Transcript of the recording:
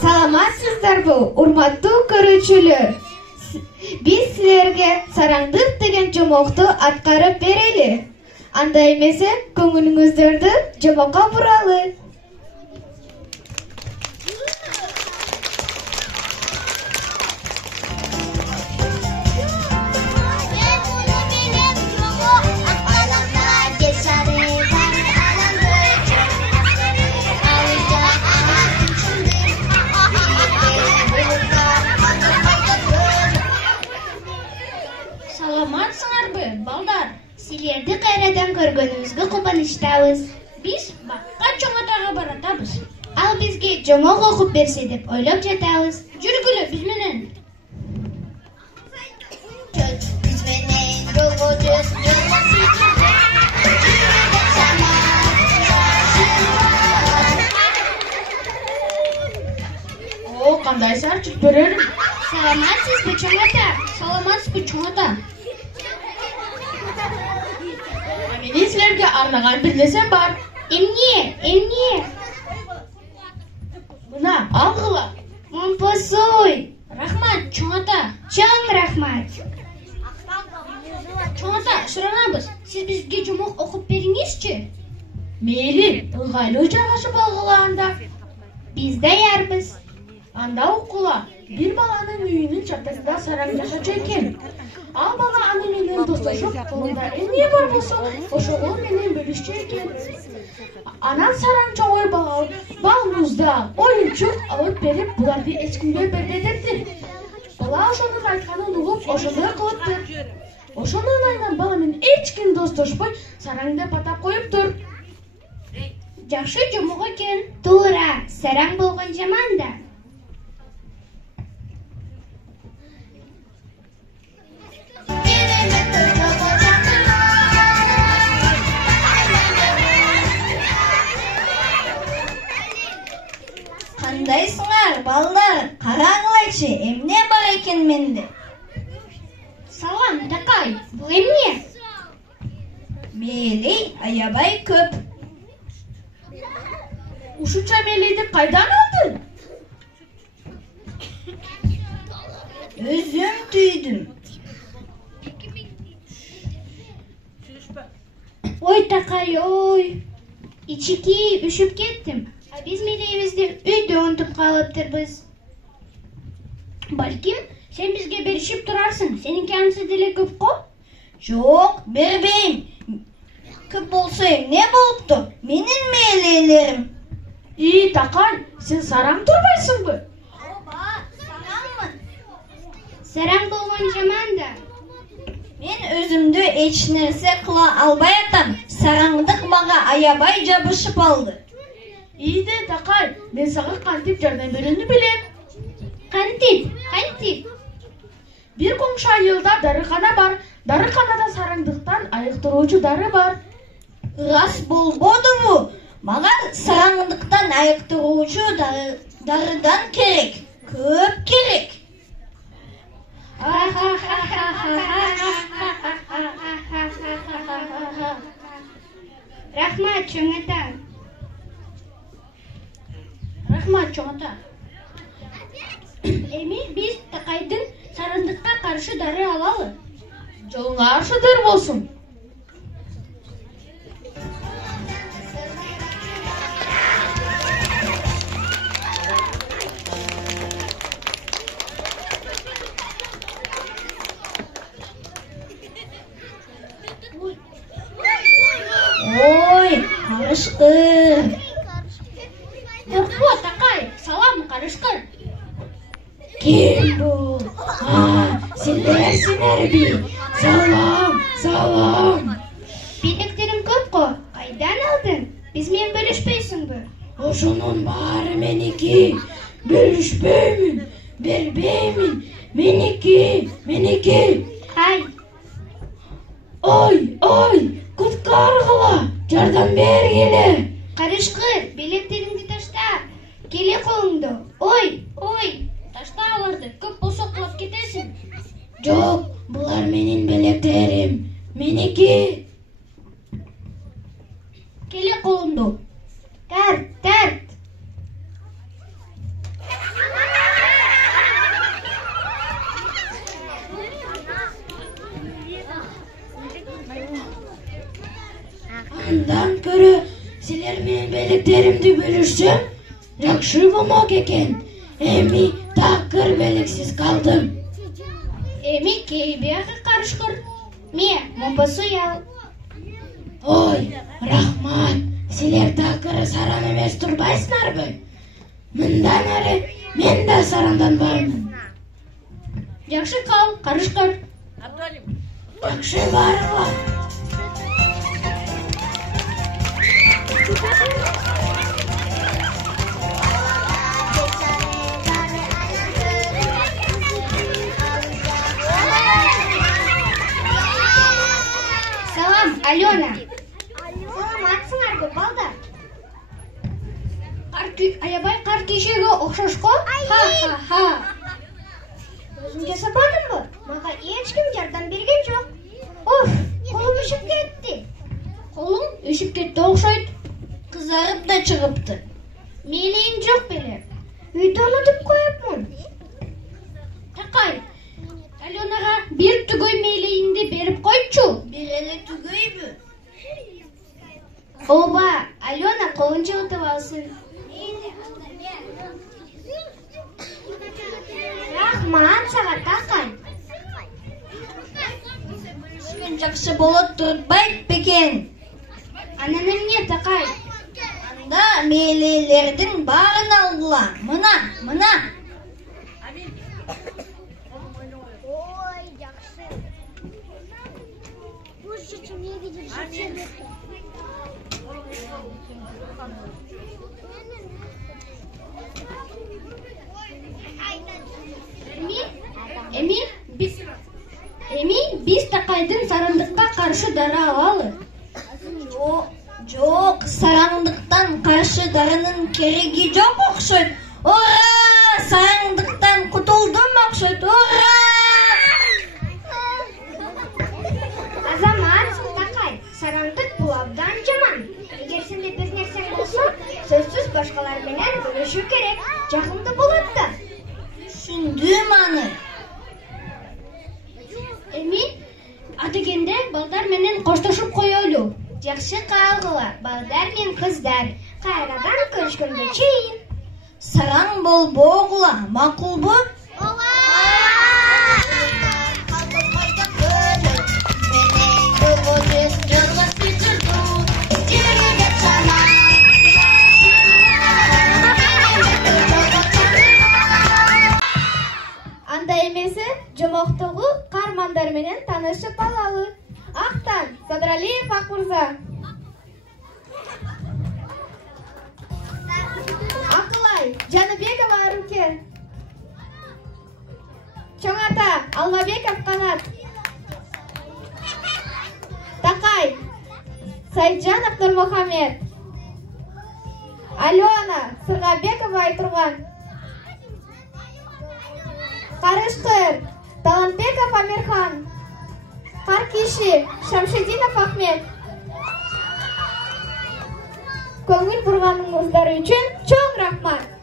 Саламатсыздарбы, урматтуу көрүүчүлөр. Биз силерге сараңдык деген жомокту аткарып берели. Анда эмесе көңүлүңүздөрдү жомокко буралы. Саламатсыңарбы, балдар? Силерди кайрадан көргөнүбүзгө кубанычтабыз. Биз бакка чоң атага баратабыз. Ал бизге жомок окуп берсе деп ойлоп жатабыз. Жүргүлө биз менен. О, кандай сарчып берерим. Саламатсызбы, чоң ата? Саламатсызбы, чоң ата? Менин силерге арнаган бир нерсем бар. Эмне? Мына, алгыла. Момпосой. Рахмат, чоң ата. Чоң рахмат. Чоң ата, суранабыз. Сиз бизге жомок окуп бериңизчи. Мейли, ыңгайлуу жайгашып алгыла анда. Биз даярбыз. Анда окула. Бир баланын үйүнүн чатасында сараң жашачу экен. Ал бала аны менен достошуп, колунда эмне бар болсо, ошого менен бөлүшчү экен. Анан сараң чоңой бал музда оюнчук алып берип, буларды эч кимге бербе депти. Бала ошонун айтканын угуп, ошондой кылыптыр. Ошонун айынан бала менен эч ким достошпой, сараң деп атап коюптур. Жакшы жомок экен. Туура, сараң болгон жаман да. Кандайсыңар, балдар? Караңылайчы, эмне бар экен менде? Салам, такай, бул эмне? Мели аябай көп. Ушунча мелиди кайдан алдың? Өзүм түйдүм. Ой такай, ой. Ичики үшүп кеттим. А биз мелибизди үйдө унутуп калыптырбыз. Балким, сен бизге беришип турарсың. Сенинки ансыз деле көп го? Жок, бербейм. Көп болсо эмне болупту? Менин мээлелерим. Такай, сен сараң турбайсыңбы? Ооба, сараңмын. Сараң болгон жаман да. Мен өзүмдү эч нерсе кыла албай атам. Сараңдык мага аябай жабышып алды. Такай, мен сага кантип жардам берүүнү билем. Кантип? Бир коңшу айылда дарыкана бар. Дарыканада сараңдыктан айыктыруучу дары бар. Рас болбодубу? Мага сараңдыктан айыктыруучу дарыдан керек. Көп керек. Рахмат, чоң ата. Рахмат, чоң ата. Эми биз такайдын сараңдыкка каршы дары алалы. Жолуңа аршыдыр болсун. Ой, карышкыр. Коркпо, такай, салам, карышкыр. Ким бул? Силерсиңерби? Салам. Билектериң көп го. Кайдан алдың? Биз менен бөлүшпөйсүңбү? Ошонун баары меники. Бөлүшпөймүн, бербеймин. Меники. Ай, Ой, куткаргыла. Жардам бергиле. карышкыр, билектериңди ташта. Келе колуңду. Ой. Ташта аларды, көп болсо кулап кетесиң. Жок, булар менин белектерим. Meniki. Келе қолымды. Тарт. Андан көрі сілер мен беліктерімді бөлішсем, жақшы болмақ екен. Эми такыр беліксіз қалдым. Эми кейбеғі қарышқыр. Ме, мұпасы ял. Ой, рахмат, сілер такыры саран емес тұрбайсынар бі. Мындан әрі мен да саранданбаймын. Жақшы қал, қарышқыр. Жақшы барыла. Салам, Алена. Саламатсыңар бі, балдар. Аябай қар кешегі оқшашқо? Ха. Өзің жасападың ба? Маға ешкім жардам берген жоқ. Оф, қолым үшіп кетті. Қолың өшіп кетті оқшайды. Қызарып да шығыпты. Мейлейін жоқ беле. Үйді ұмытып қойыпмын. Тақай, Аленаға бір түгөй мейлейінді беріп қойчу. Берелі түгей бі. Оба, Алена қолын жылытып алсын. Рахмат саға, Тақай. Үшкен жақсы болып тұртпайды бекен. Ананың не, Тақай? Анда мейлелердің барын алдыла. Мына. Ой, жақсы. Бұл шешім не дейді шешім? Эми, біз Тақайдың сарандыққа қаршы дара алалы. Жоқ, сараңдықтан қаршы дарының керегі жоқ оқшайды. Ура! Сараңдықтан құтылдым оқшайды. Ура! Азамат, Тақай, сараңдық бұл абдан жаман. Егер сенде біз нәрсең болса, сөзсіз башқаларменен бөлішу керек. Жақынды болады. Түсіндім аны. Эми, адегенде балдар менен қошташып қойылу. Жақсы қалғыла, балдар мен қыздар. Қайрадан көрішкенде чейін. Сараң бол боғыла, мақұл бұ? Анда емесі жұмақтығы қармандар менен танышып алалы. Ақтан, Садралиев Ақмырза. Ақылай, Жаныбекова Руке. Чоңата, Алмабеков Қанат. Тақай, Сайджанов Нұрмұхамед. Алена, Сырғабекова Айтұрған. Қарышқыр, Талантбеков Амирхан. Қаркиши, Шамшидинов Ахмет. Көңіл бұрғаныңыздар үшін чоң рахмат.